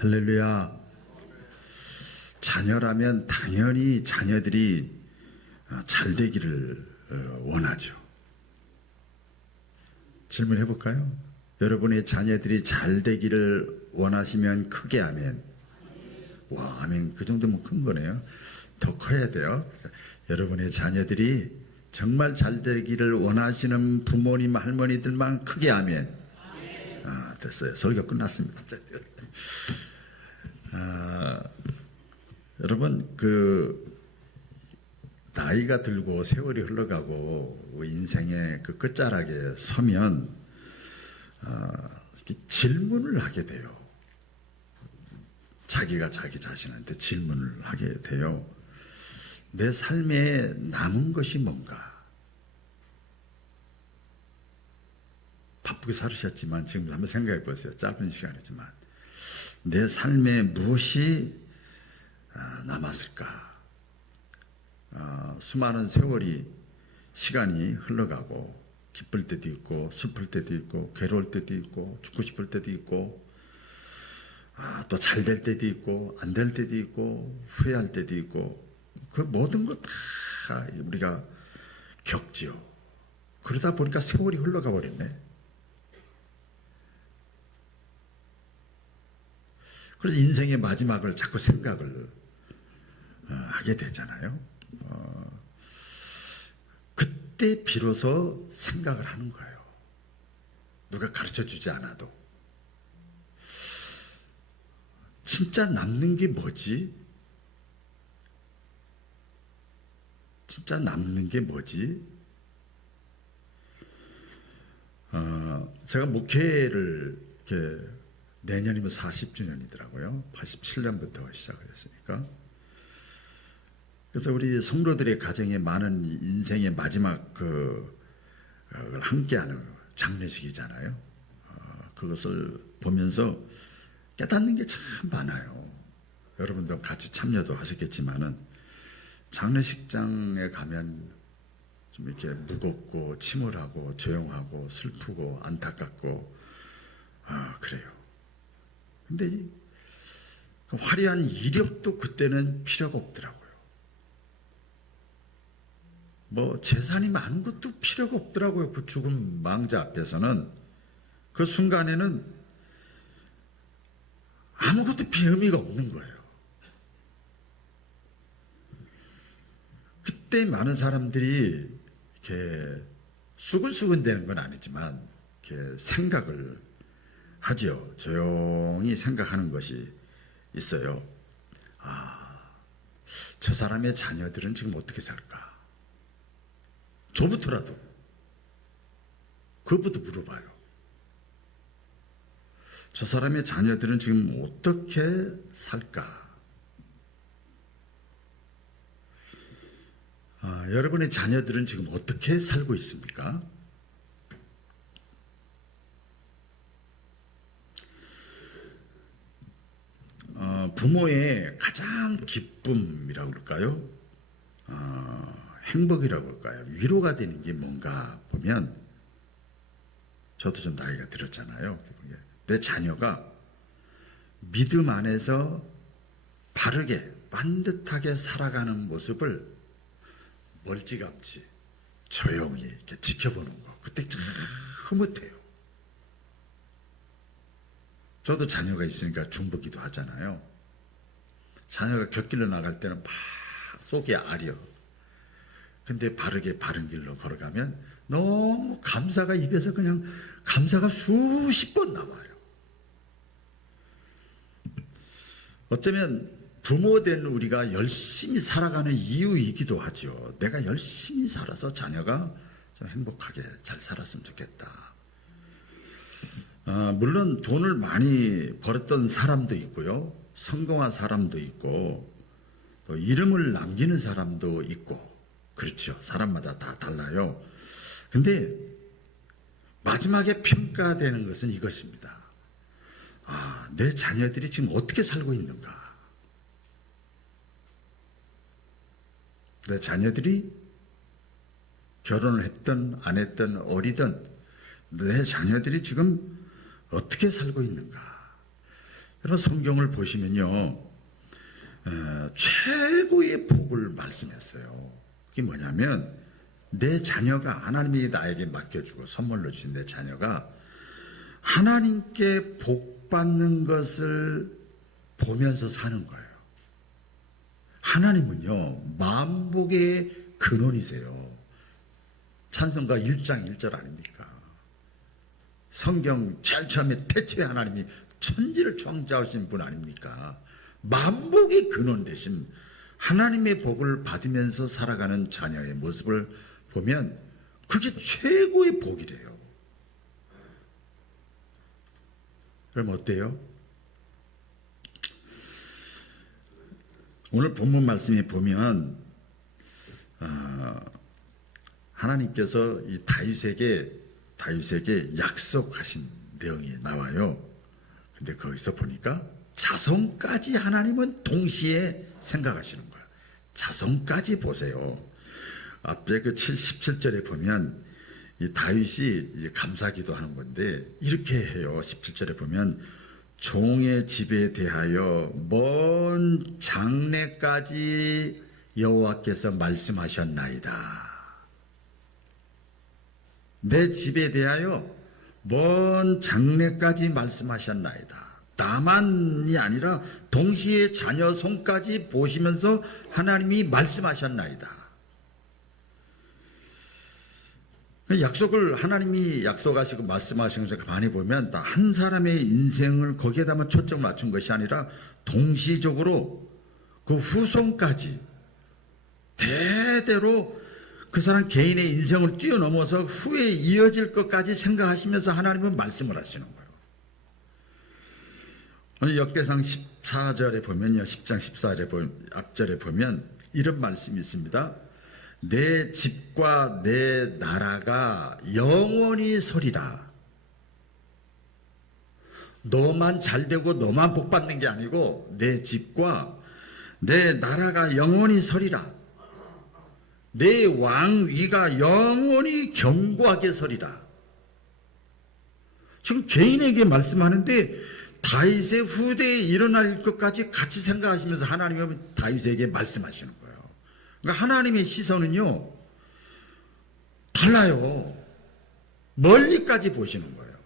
할렐루야. 자녀라면 당연히 자녀들이 잘 되기를 원하죠. 질문해 볼까요? 여러분의 자녀들이 잘 되기를 원하시면 크게 아멘. 와, 아멘. 그 정도면 큰 거네요. 더 커야 돼요. 여러분의 자녀들이 정말 잘 되기를 원하시는 부모님, 할머니들만 크게 아멘. 됐어요. 설교 끝났습니다. 여러분, 나이가 들고 세월이 흘러가고 인생의 그 끝자락에 서면 질문을 하게 돼요. 자기가 자기 자신한테 질문을 하게 돼요. 내 삶에 남은 것이 뭔가? 바쁘게 살으셨지만 지금 한번 생각해 보세요. 짧은 시간이지만 내 삶에 무엇이 남았을까? 수많은 세월이 시간이 흘러가고 기쁠 때도 있고 슬플 때도 있고 괴로울 때도 있고 죽고 싶을 때도 있고 또 잘 될 때도 있고 안 될 때도 있고 후회할 때도 있고 그 모든 것 다 우리가 겪지요. 그러다 보니까 세월이 흘러가 버렸네. 그래서 인생의 마지막을 자꾸 생각을 하게 되잖아요. 그때 비로소 생각을 하는 거예요. 누가 가르쳐 주지 않아도. 진짜 남는 게 뭐지? 진짜 남는 게 뭐지? 제가 목회를 이렇게 내년이면 40주년이더라고요. 87년부터 시작을 했으니까. 그래서 우리 성도들의 가정에 많은 인생의 마지막 그걸 함께하는 장례식이잖아요. 그것을 보면서 깨닫는 게 참 많아요. 여러분도 같이 참여도 하셨겠지만은 장례식장에 가면 좀 이렇게 무겁고 침울하고 조용하고 슬프고 안타깝고 그래요. 근데 화려한 이력도 그때는 필요가 없더라고요. 뭐 재산이 많은 것도 필요가 없더라고요. 그 죽은 망자 앞에서는. 그 순간에는 아무것도 의미가 없는 거예요. 그때 많은 사람들이 이렇게 수근수근 되는 건 아니지만 이렇게 생각을 하죠. 조용히 생각하는 것이 있어요. 저 사람의 자녀들은 지금 어떻게 살까? 저부터라도 그것부터 물어봐요. 저 사람의 자녀들은 지금 어떻게 살까? 여러분의 자녀들은 지금 어떻게 살고 있습니까? 부모의 가장 기쁨이라고 그럴까요? 행복이라고 그럴까요? 위로가 되는 게 뭔가 보면 저도 좀 나이가 들었잖아요. 내 자녀가 믿음 안에서 바르게 반듯하게 살아가는 모습을 멀찌감치 조용히 이렇게 지켜보는 거. 그때 참 흐뭇해요. 저도 자녀가 있으니까 중보기도 하잖아요. 자녀가 곁길로 나갈 때는 막 속이 아려. 근데 바르게 바른 길로 걸어가면 너무 감사가 입에서 그냥 감사가 수십 번 나와요. 어쩌면 부모된 우리가 열심히 살아가는 이유이기도 하죠. 내가 열심히 살아서 자녀가 좀 행복하게 잘 살았으면 좋겠다. 물론 돈을 많이 벌었던 사람도 있고요. 성공한 사람도 있고 또 이름을 남기는 사람도 있고 그렇죠. 사람마다 다 달라요. 근데 마지막에 평가되는 것은 이것입니다. 내 자녀들이 지금 어떻게 살고 있는가? 내 자녀들이 결혼을 했든 안 했든 어리든 내 자녀들이 지금 어떻게 살고 있는가? 여러분 성경을 보시면요, 최고의 복을 말씀했어요. 그게 뭐냐면 내 자녀가, 하나님이 나에게 맡겨주고 선물로 주신 내 자녀가 하나님께 복 받는 것을 보면서 사는 거예요. 하나님은요, 만복의 근원이세요. 찬송가 1장 1절 아닙니까? 성경 제일 처음에 태초에 하나님이 천지를 창조하신 분 아닙니까? 만복의 근원 되신 하나님의 복을 받으면서 살아가는 자녀의 모습을 보면 그게 최고의 복이래요. 그럼 어때요? 오늘 본문 말씀에 보면 하나님께서 이 다윗에게 약속하신 내용이 나와요. 근데 거기서 보니까 자손까지 하나님은 동시에 생각하시는 거예요. 자손까지 보세요. 앞에 그 17절에 보면 이 다윗이 감사기도 하는 건데 이렇게 해요. 17절에 보면 종의 집에 대하여 먼 장래까지 여호와께서 말씀하셨나이다. 내 집에 대하여 먼 장래까지 말씀하셨나이다. 나만이 아니라 동시에 자녀 손까지 보시면서 하나님이 말씀하셨나이다. 약속을 하나님이 약속하시고 말씀하시면서 가만히 보면 한 사람의 인생을 거기에다만 초점을 맞춘 것이 아니라 동시적으로 그 후손까지 대대로 그 사람 개인의 인생을 뛰어넘어서 후에 이어질 것까지 생각하시면서 하나님은 말씀을 하시는 거예요. 오늘 역대상 14절에 보면요, 10장 14절에 앞절에 보면 이런 말씀이 있습니다. 내 집과 내 나라가 영원히 서리라. 너만 잘되고 너만 복받는 게 아니고 내 집과 내 나라가 영원히 서리라. 내 왕위가 영원히 견고하게 서리라. 지금 개인에게 말씀하는데 다윗의 후대에 일어날 것까지 같이 생각하시면서 하나님은 다윗에게 말씀하시는 거예요. 그러니까 하나님의 시선은요, 달라요. 멀리까지 보시는 거예요.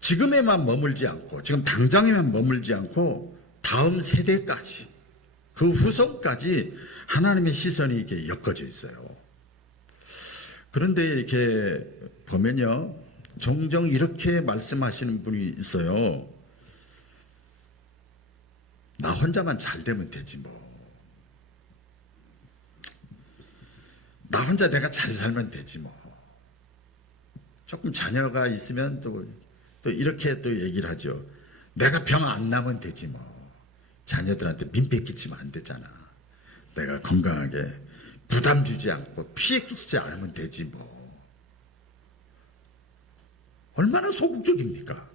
지금에만 머물지 않고, 지금 당장에만 머물지 않고, 다음 세대까지, 그 후손까지 하나님의 시선이 이렇게 엮어져 있어요. 그런데 이렇게 보면요, 종종 이렇게 말씀하시는 분이 있어요. 나 혼자만 잘 되면 되지 뭐. 나 혼자 내가 잘 살면 되지 뭐. 조금 자녀가 있으면 또 이렇게 또 얘기를 하죠. 내가 병 안 나면 되지 뭐. 자녀들한테 민폐 끼치면 안 되잖아. 내가 건강하게 부담 주지 않고 피해 끼치지 않으면 되지 뭐. 얼마나 소극적입니까?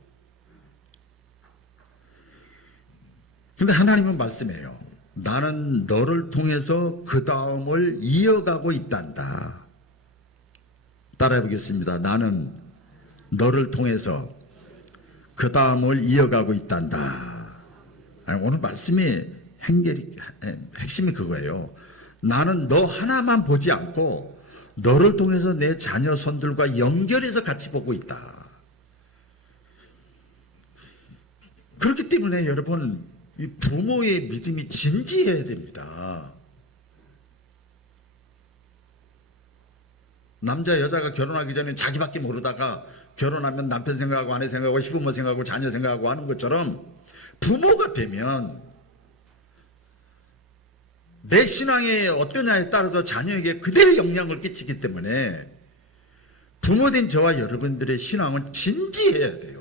근데 하나님은 말씀해요. 나는 너를 통해서 그 다음을 이어가고 있단다. 따라해 보겠습니다. 나는 너를 통해서 그 다음을 이어가고 있단다. 오늘 말씀의 핵심이 그거예요. 나는 너 하나만 보지 않고 너를 통해서 내 자녀 손들과 연결해서 같이 보고 있다. 그렇기 때문에 여러분, 이 부모의 믿음이 진지해야 됩니다. 남자 여자가 결혼하기 전에 자기밖에 모르다가 결혼하면 남편 생각하고 아내 생각하고 시부모 생각하고 자녀 생각하고 하는 것처럼 부모가 되면 내 신앙이 어떠냐에 따라서 자녀에게 그대로 영향을 끼치기 때문에 부모된 저와 여러분들의 신앙은 진지해야 돼요.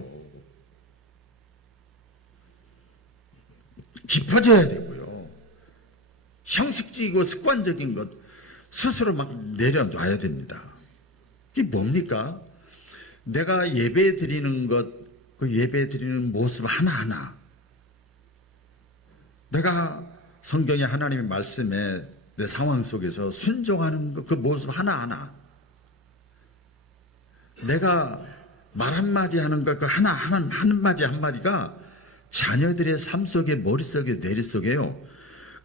깊어져야 되고요. 형식적이고 습관적인 것 스스로 막 내려놔야 됩니다. 이게 뭡니까? 내가 예배 드리는 것, 그 예배 드리는 모습 하나하나, 내가 성경의 하나님의 말씀에 내 상황 속에서 순종하는 것, 그 모습 하나하나, 내가 말 한마디 하는 것, 그 한마디 한마디가 자녀들의 삶 속에, 머릿속에, 내릿속에요,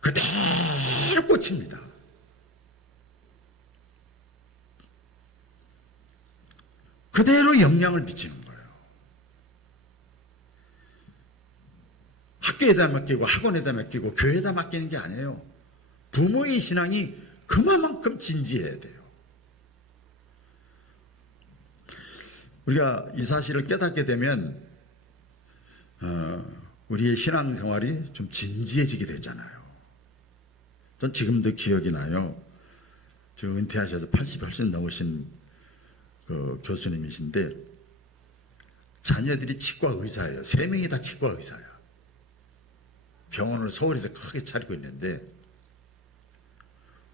그대로 꽂힙니다. 그대로 영향을 미치는 거예요. 학교에다 맡기고 학원에다 맡기고 교회에다 맡기는 게 아니에요. 부모의 신앙이 그만큼 진지해야 돼요. 우리가 이 사실을 깨닫게 되면 우리의 신앙생활이 좀 진지해지게 되잖아요. 전 지금도 기억이 나요. 저 은퇴하셔서 80이 훨씬 넘으신 그 교수님이신데 자녀들이 치과 의사예요. 3명이 다 치과 의사예요. 병원을 서울에서 크게 차리고 있는데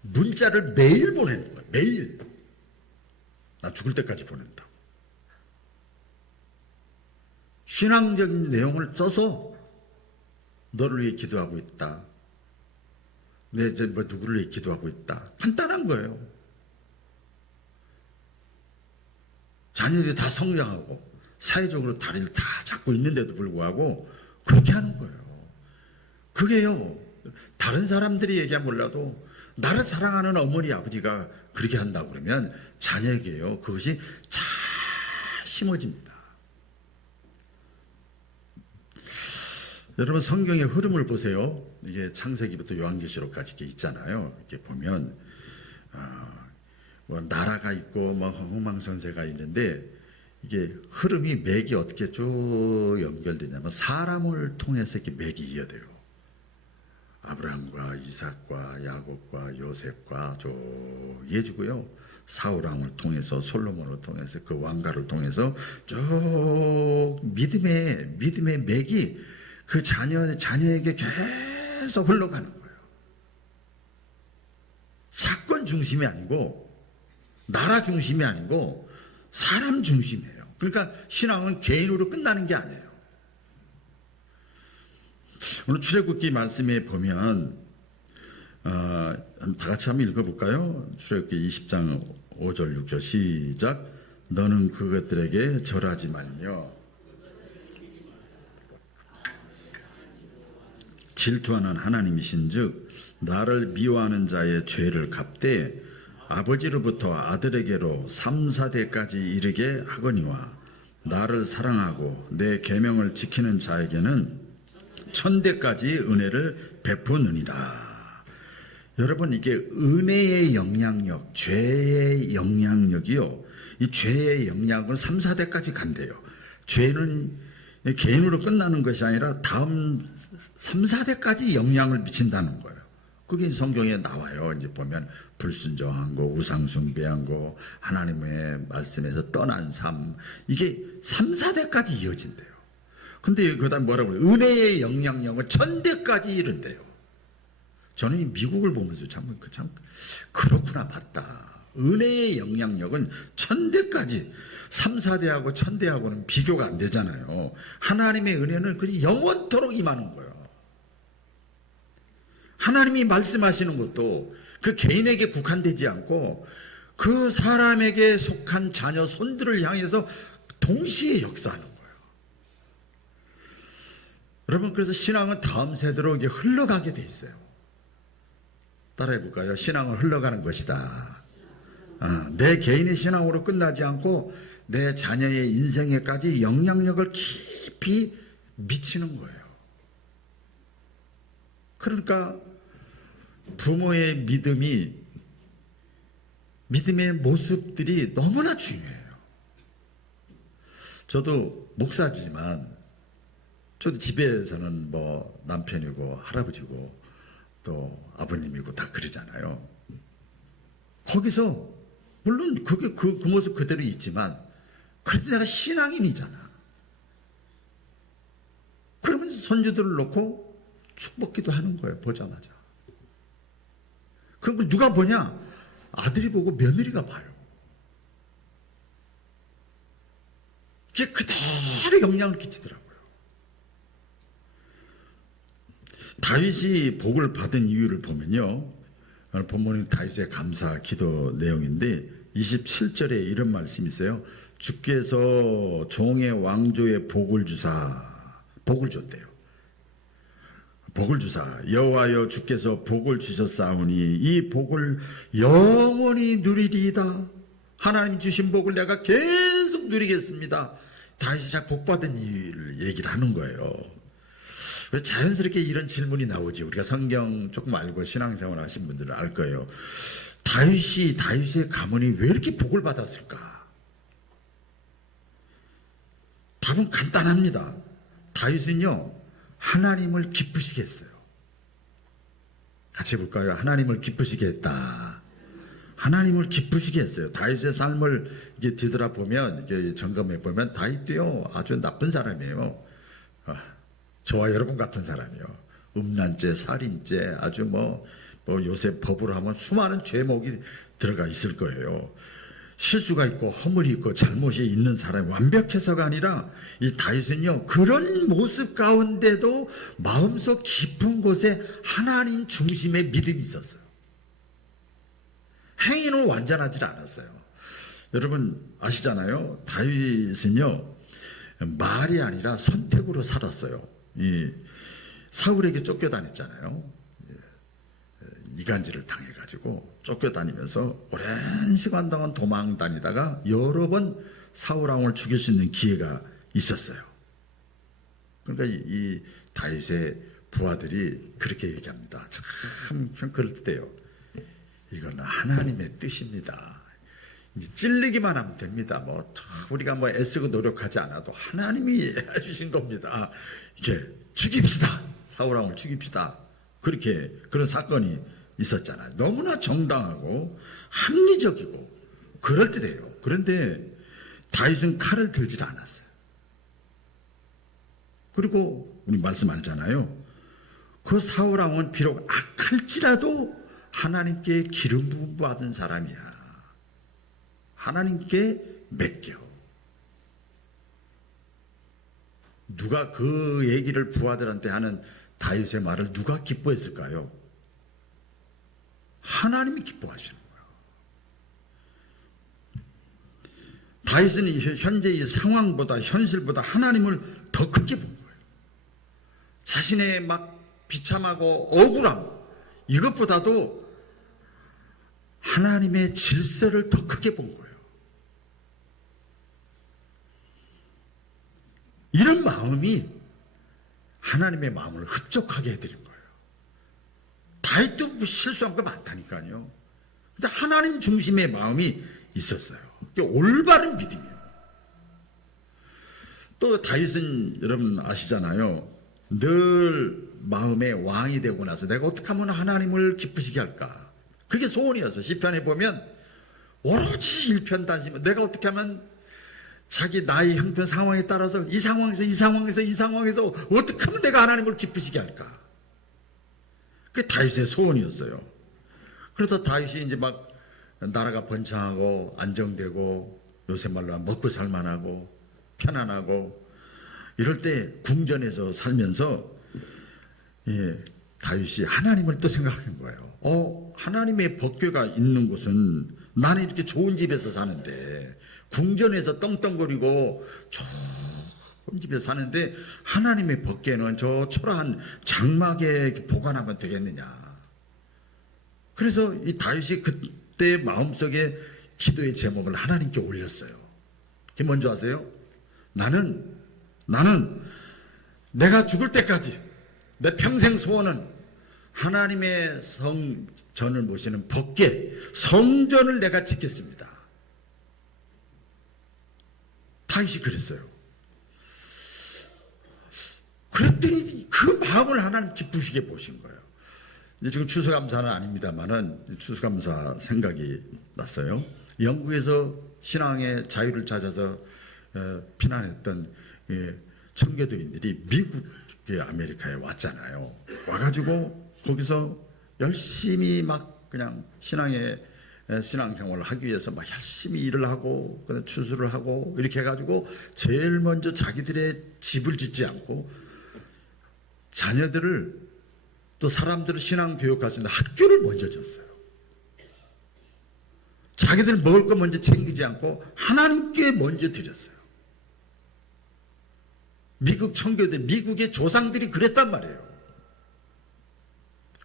문자를 매일 보내는 거예요. 매일. 나 죽을 때까지 보낸다. 신앙적인 내용을 써서 너를 위해 기도하고 있다. 누구를 위해 기도하고 있다. 간단한 거예요. 자녀들이 다 성장하고 사회적으로 다리를 다 잡고 있는데도 불구하고 그렇게 하는 거예요. 그게요, 다른 사람들이 얘기하면 몰라도 나를 사랑하는 어머니 아버지가 그렇게 한다고 그러면 자녀에게요, 그것이 잘 심어집니다. 여러분, 성경의 흐름을 보세요. 이게 창세기부터 요한계시록까지 이렇게 있잖아요. 이렇게 보면 뭐 나라가 있고 뭐 흥망성쇠가 있는데 이게 흐름이 맥이 어떻게 쭉 연결되냐면 사람을 통해서 이렇게 맥이 이어져요. 아브라함과 이삭과 야곱과 요셉과 쭉 이어지고요. 사울왕을 통해서 솔로몬을 통해서 그 왕가를 통해서 쭉 믿음의 맥이 그 자녀에게 계속 흘러가는 거예요. 사건 중심이 아니고 나라 중심이 아니고 사람 중심이에요. 그러니까 신앙은 개인으로 끝나는 게 아니에요. 오늘 출애굽기 말씀에 보면 다 같이 한번 읽어볼까요? 출애굽기 20장 5절 6절 시작. 너는 그것들에게 절하지 말며 질투하는 하나님이신즉 나를 미워하는 자의 죄를 갚되 아버지로부터 아들에게로 3, 4대까지 이르게 하거니와 나를 사랑하고 내 계명을 지키는 자에게는 1000대까지 은혜를 베푸느니라. 여러분, 이게 은혜의 영향력, 죄의 영향력이요, 이 죄의 영향은 3, 4대까지 간대요. 죄는 개인으로 끝나는 것이 아니라 다음 3, 4대까지 영향을 미친다는 거예요. 그게 성경에 나와요. 이제 보면 불순종한 거, 우상숭배한 거, 하나님의 말씀에서 떠난 삶, 이게 3, 4대까지 이어진대요. 근데 그다음 뭐라고 그래요? 은혜의 영향력은 1000대까지 이른대요. 저는 미국을 보면서 참 그렇구나 봤다. 은혜의 영향력은 1000대까지, 3, 4대하고 1000대하고는 비교가 안 되잖아요. 하나님의 은혜는 그냥 영원토록 임하는 거예요. 하나님이 말씀하시는 것도 그 개인에게 국한되지 않고 그 사람에게 속한 자녀, 손들을 향해서 동시에 역사하는 거예요. 여러분, 그래서 신앙은 다음 세대로 이게 흘러가게 돼 있어요. 따라해 볼까요? 신앙은 흘러가는 것이다. 내 개인의 신앙으로 끝나지 않고 내 자녀의 인생에까지 영향력을 깊이 미치는 거예요. 그러니까 부모의 믿음의 모습들이 너무나 중요해요. 저도 목사지만 저도 집에서는 뭐 남편이고 할아버지고 또 아버님이고 다 그러잖아요. 거기서 물론 그게 그 모습 그대로 있지만 그래도 내가 신앙인이잖아. 그러면서 손주들을 놓고 축복기도 하는 거예요. 보자마자. 그걸 누가 보냐? 아들이 보고 며느리가 봐요. 그게 그대로 영향을 끼치더라고요. 다윗이 복을 받은 이유를 보면요, 본문은 다윗의 감사 기도 내용인데 27절에 이런 말씀이 있어요. 주께서 종의 왕조에 복을 줬대요. 복을 주사 여호와여 주께서 복을 주셨사오니 이 복을 영원히 누리리이다. 하나님 주신 복을 내가 계속 누리겠습니다. 다윗이 자 복받은 일을 얘기를 하는 거예요. 왜 자연스럽게 이런 질문이 나오지? 우리가 성경 조금 알고 신앙생활 하신 분들은 알 거예요. 다윗의 가문이 왜 이렇게 복을 받았을까? 답은 간단합니다. 다윗은요, 하나님을 기쁘시게 했어요. 같이 볼까요? 하나님을 기쁘시게 했다. 하나님을 기쁘시게 했어요. 다윗의 삶을 이게 뒤돌아보면, 이게 점검해 보면 다윗도요, 아주 나쁜 사람이에요. 저와 여러분 같은 사람이요. 음란죄, 살인죄, 아주 뭐 요새 법으로 하면 수많은 죄목이 들어가 있을 거예요. 실수가 있고 허물이 있고 잘못이 있는 사람이 완벽해서가 아니라 이 다윗은요, 그런 모습 가운데도 마음속 깊은 곳에 하나님 중심의 믿음이 있었어요. 행위는 완전하지 않았어요. 여러분 아시잖아요. 다윗은요, 말이 아니라 선택으로 살았어요. 이 사울에게 쫓겨다녔잖아요. 이간질을 당해가지고 쫓겨다니면서 오랜 시간 동안 도망 다니다가 여러 번 사울 왕을 죽일 수 있는 기회가 있었어요. 그러니까 이 다윗의 부하들이 그렇게 얘기합니다. 참 그럴 때요. 이거는 하나님의 뜻입니다. 이제 찔리기만 하면 됩니다. 우리가 애쓰고 노력하지 않아도 하나님이 해주신 겁니다. 이렇게 죽입시다. 사울 왕을 죽입시다. 그런 사건이 있었잖아요. 너무나 정당하고 합리적이고 그럴듯해요. 그런데 다윗은 칼을 들질 않았어요. 그리고 우리 말씀 알잖아요. 그 사울 왕은 비록 악할지라도 하나님께 기름 부음 받은 사람이야. 하나님께 맡겨. 누가 그 얘기를 부하들한테 하는 다윗의 말을 누가 기뻐했을까요? 하나님이 기뻐하시는 거예요. 다윗은 현재 이 상황보다 현실보다 하나님을 더 크게 본 거예요. 자신의 비참하고 억울함 이것보다도 하나님의 질서를 더 크게 본 거예요. 이런 마음이 하나님의 마음을 흡족하게 해드린 거예요. 다윗도 실수한 거 많다니까요. 근데 하나님 중심의 마음이 있었어요. 이게 올바른 믿음이에요. 또 다윗은 여러분 아시잖아요. 늘 마음의 왕이 되고 나서 내가 어떻게 하면 하나님을 기쁘시게 할까? 그게 소원이었어요. 시편에 보면 오로지 일편단심. 내가 어떻게 하면 자기 나이 형편 상황에 따라서 이 상황에서 어떻게 하면 내가 하나님을 기쁘시게 할까? 그게 다윗의 소원이었어요. 그래서 다윗이 이제 나라가 번창하고 안정되고 요새 말로 먹고 살만하고 편안하고 이럴 때 궁전에서 살면서 다윗이 하나님을 또 생각한 거예요. 하나님의 법궤가 있는 곳은 나는 이렇게 좋은 집에서 사는데 궁전에서 떵떵거리고 좋은 집에서 사는데 하나님의 법궤는 저 초라한 장막에 보관하면 되겠느냐. 그래서 이 다윗이 그때 마음속에 기도의 제목을 하나님께 올렸어요. 그게 뭔지 아세요? 나는 내가 죽을 때까지 내 평생 소원은 하나님의 성전을 모시는 법궤 성전을 내가 짓겠습니다. 다윗이 그랬어요. 그랬더니 그 마음을 하나님 기쁘시게 보신 거예요. 이제 지금 추수감사는 아닙니다만은 추수감사 생각이 났어요. 영국에서 신앙의 자유를 찾아서 피난했던 청교도인들이 미국 아메리카에 왔잖아요. 와가지고 거기서 열심히 그냥 신앙생활을 하기 위해서 열심히 일을 하고 추수를 하고 이렇게 해가지고 제일 먼저 자기들의 집을 짓지 않고 자녀들을 또 사람들을 신앙 교육할 수 있는 학교를 먼저 줬어요. 자기들 먹을 거 먼저 챙기지 않고 하나님께 먼저 드렸어요. 미국 청교대, 미국의 조상들이 그랬단 말이에요.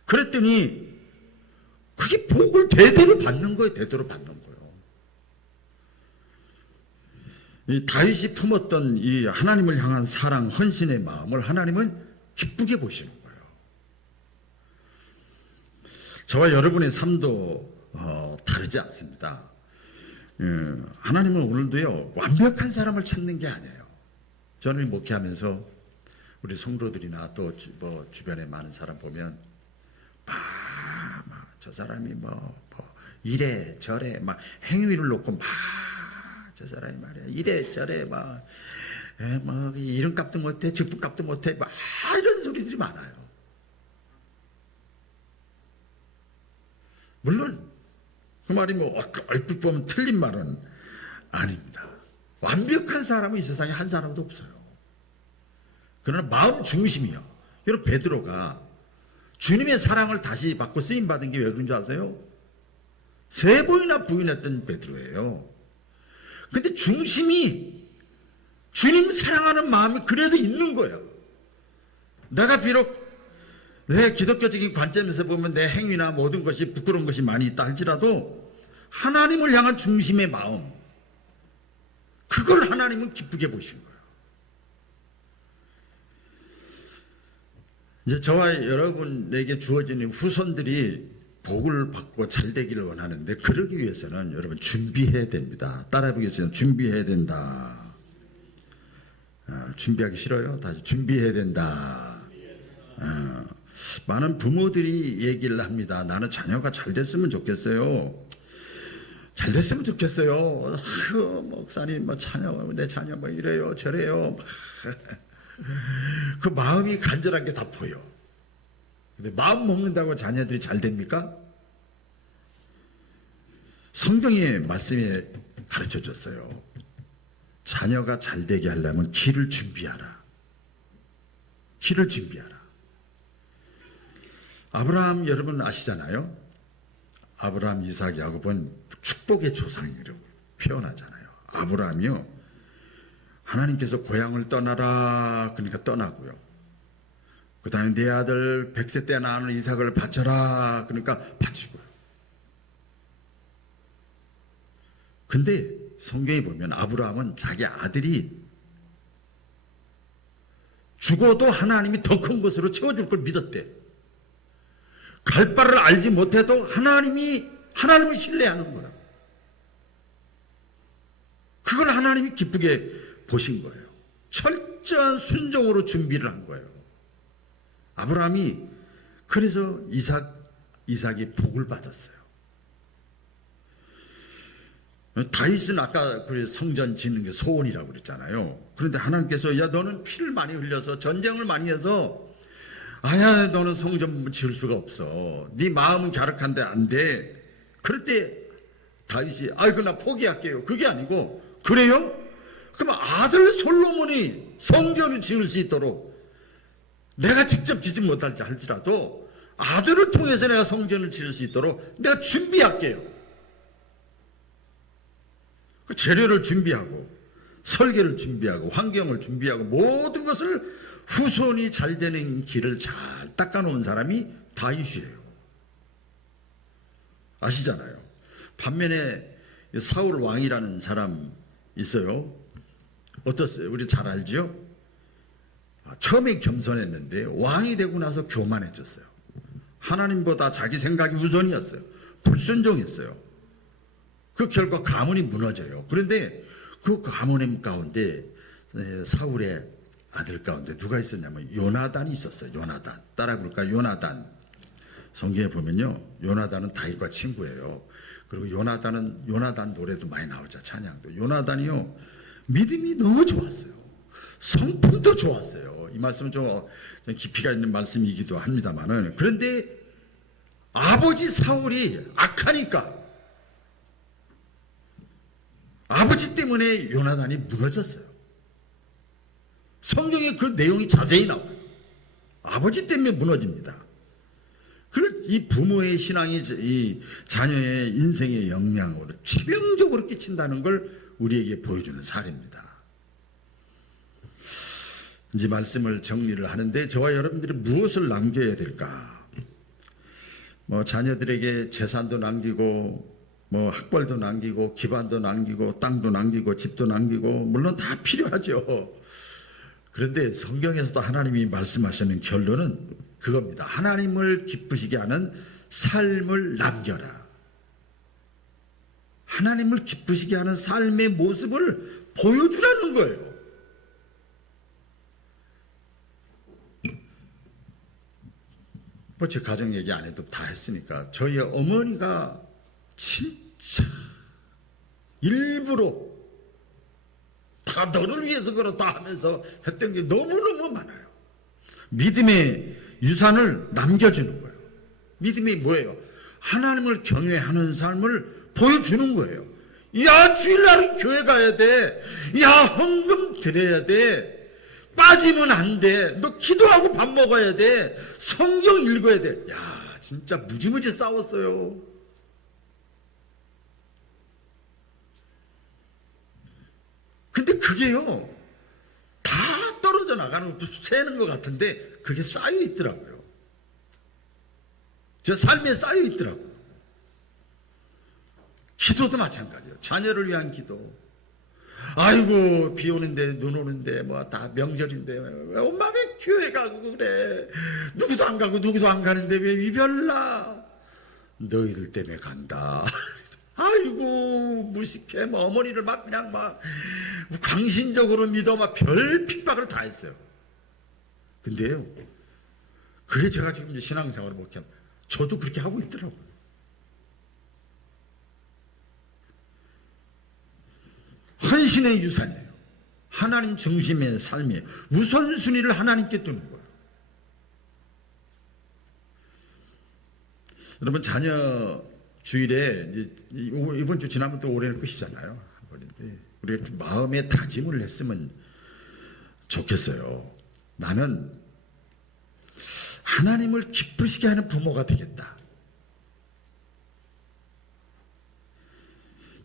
그랬더니 그게 복을 대대로 받는 거예요. 대대로 받는 거예요. 이 다윗이 품었던 이 하나님을 향한 사랑, 헌신의 마음을 하나님은 기쁘게 보시는 거예요. 저와 여러분의 삶도 다르지 않습니다. 하나님은 오늘도요, 완벽한 사람을 찾는 게 아니에요. 저는 목회하면서 우리 성도들이나 또 뭐 주변에 많은 사람 보면 저 사람이 뭐 이래 저래 막 행위를 놓고 저 사람이 말이야 이래 저래 뭐 이름값도 못해 직분값도 못해 막 이런 소리들이 많아요. 물론 그 말이 뭐 얼핏 보면 틀린 말은 아닙니다. 완벽한 사람은 이 세상에 한 사람도 없어요. 그러나 마음 중심이요. 여러분 베드로가 주님의 사랑을 다시 받고 쓰임 받은 게 왜 그런 줄 아세요? 3번이나 부인했던 베드로예요. 근데 중심이 주님 사랑하는 마음이 그래도 있는 거예요. 내가 비록 내 기독교적인 관점에서 보면 내 행위나 모든 것이 부끄러운 것이 많이 있다 할지라도 하나님을 향한 중심의 마음, 그걸 하나님은 기쁘게 보신 거예요. 이제 저와 여러분에게 주어지는 후손들이 복을 받고 잘 되기를 원하는데 그러기 위해서는 여러분 준비해야 됩니다. 따라해보겠습니다. 준비해야 된다. 준비하기 싫어요? 다시 준비해야 된다. 많은 부모들이 얘기를 합니다. 나는 자녀가 잘 됐으면 좋겠어요. 잘 됐으면 좋겠어요. 목사님 내 자녀 이래요 저래요. 그 마음이 간절한 게 다 보여. 근데 마음 먹는다고 자녀들이 잘 됩니까? 성경의 말씀에 가르쳐 줬어요. 자녀가 잘 되게 하려면 길을 준비하라. 길을 준비하라. 아브라함 여러분 아시잖아요. 아브라함, 이삭, 야곱은 축복의 조상이라고 표현하잖아요. 아브라함이요, 하나님께서 고향을 떠나라 그러니까 떠나고요. 그 다음에 내 아들 100세 때 낳은 이삭을 바쳐라 그러니까 바치고요. 근데 성경에 보면 아브라함은 자기 아들이 죽어도 하나님이 더 큰 것으로 채워줄 걸 믿었대. 갈 바를 알지 못해도 하나님을 신뢰하는 거야. 그걸 하나님이 기쁘게 보신 거예요. 철저한 순종으로 준비를 한 거예요. 아브라함이 그래서 이삭이 복을 받았어요. 다윗은 아까 성전 짓는 게 소원이라고 그랬잖아요. 그런데 하나님께서 야 너는 피를 많이 흘려서 전쟁을 많이 해서 아야 너는 성전 지을 수가 없어. 네 마음은 갸륵한데 안 돼. 그럴 때 다윗이 아이고 나 포기할게요. 그게 아니고 그래요? 그럼 아들 솔로몬이 성전을 지을 수 있도록 내가 직접 짓지 못할지 할지라도 아들을 통해서 내가 성전을 지을 수 있도록 내가 준비할게요. 그 재료를 준비하고 설계를 준비하고 환경을 준비하고 모든 것을 후손이 잘 되는 길을 잘 닦아놓은 사람이 다윗이에요. 아시잖아요. 반면에 사울 왕이라는 사람 있어요. 어떻어요? 우리 잘 알죠? 처음에 겸손했는데 왕이 되고 나서 교만해졌어요. 하나님보다 자기 생각이 우선이었어요. 불순종했어요. 그 결과 가문이 무너져요. 그런데 그 가문의 가운데 사울의 아들 가운데 누가 있었냐면 요나단이 있었어요. 요나단. 따라 부를까요? 요나단. 성경에 보면요, 요나단은 다윗과 친구예요. 그리고 요나단 노래도 많이 나오죠. 찬양도. 요나단이요, 믿음이 너무 좋았어요. 성품도 좋았어요. 이 말씀은 좀 깊이가 있는 말씀이기도 합니다만은, 그런데 아버지 사울이 악하니까 아버지 때문에 요나단이 무너졌어요. 성경에 그 내용이 자세히 나와요. 아버지 때문에 무너집니다. 이 부모의 신앙이 이 자녀의 인생의 영향으로 치명적으로 끼친다는 걸 우리에게 보여주는 사례입니다. 이제 말씀을 정리를 하는데 저와 여러분들이 무엇을 남겨야 될까? 자녀들에게 재산도 남기고 학벌도 남기고 기반도 남기고 땅도 남기고 집도 남기고 물론 다 필요하죠. 그런데 성경에서도 하나님이 말씀하시는 결론은 그겁니다. 하나님을 기쁘시게 하는 삶을 남겨라. 하나님을 기쁘시게 하는 삶의 모습을 보여주라는 거예요. 제 가정 얘기 안 해도 다 했으니까 저희 어머니가 진짜 일부러 다 너를 위해서 그렇다 하면서 했던 게 너무너무 많아요. 믿음의 유산을 남겨주는 거예요. 믿음이 뭐예요? 하나님을 경외하는 삶을 보여주는 거예요. 야, 주일날은 교회 가야 돼. 야, 헌금 드려야 돼. 빠지면 안 돼. 너 기도하고 밥 먹어야 돼. 성경 읽어야 돼. 야, 진짜 무지무지 싸웠어요. 근데 그게요, 다 떨어져 나가는, 새는 것 같은데, 그게 쌓여 있더라고요. 제 삶에 쌓여 있더라고요. 기도도 마찬가지예요. 자녀를 위한 기도. 아이고, 비 오는데, 눈 오는데, 다 명절인데, 왜 엄마 왜 교회 가고 그래? 누구도 안 가고, 누구도 안 가는데 왜 이별나? 너희들 때문에 간다. 아이고, 무식해. 어머니를 그냥 광신적으로 믿어 별 핍박을 다 했어요. 근데요, 그게 제가 지금 이제 신앙생활을 못해 저도 그렇게 하고 있더라고요. 헌신의 유산이에요. 하나님 중심의 삶이에요. 우선순위를 하나님께 두는 거예요. 여러분, 자녀 주일에 이번 주 지나면 또 올해는 끝이잖아요. 우리 마음의 다짐을 했으면 좋겠어요. 나는 하나님을 기쁘시게 하는 부모가 되겠다.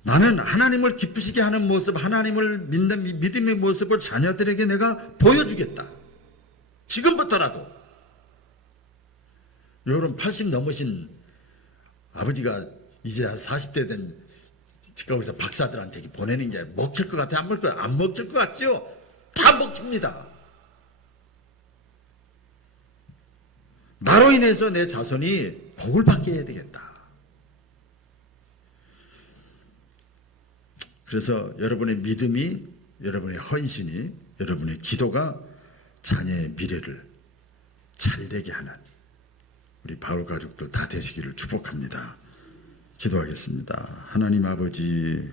나는 하나님을 기쁘시게 하는 모습, 하나님을 믿는 믿음의 모습을 자녀들에게 내가 보여주겠다. 지금부터라도. 여러분, 80 넘으신 아버지가 이제 40대 된 직가에서 박사들한테 보내는 게 먹힐 것 같아? 안 먹힐 것 같아? 안 먹힐 것 같지요? 다 먹힙니다. 나로 인해서 내 자손이 복을 받게 해야 되겠다. 그래서 여러분의 믿음이, 여러분의 헌신이, 여러분의 기도가 자녀의 미래를 잘되게 하는 우리 바울 가족들 다 되시기를 축복합니다. 기도하겠습니다. 하나님 아버지,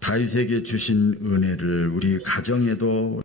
다윗에게 주신 은혜를 우리 가정에도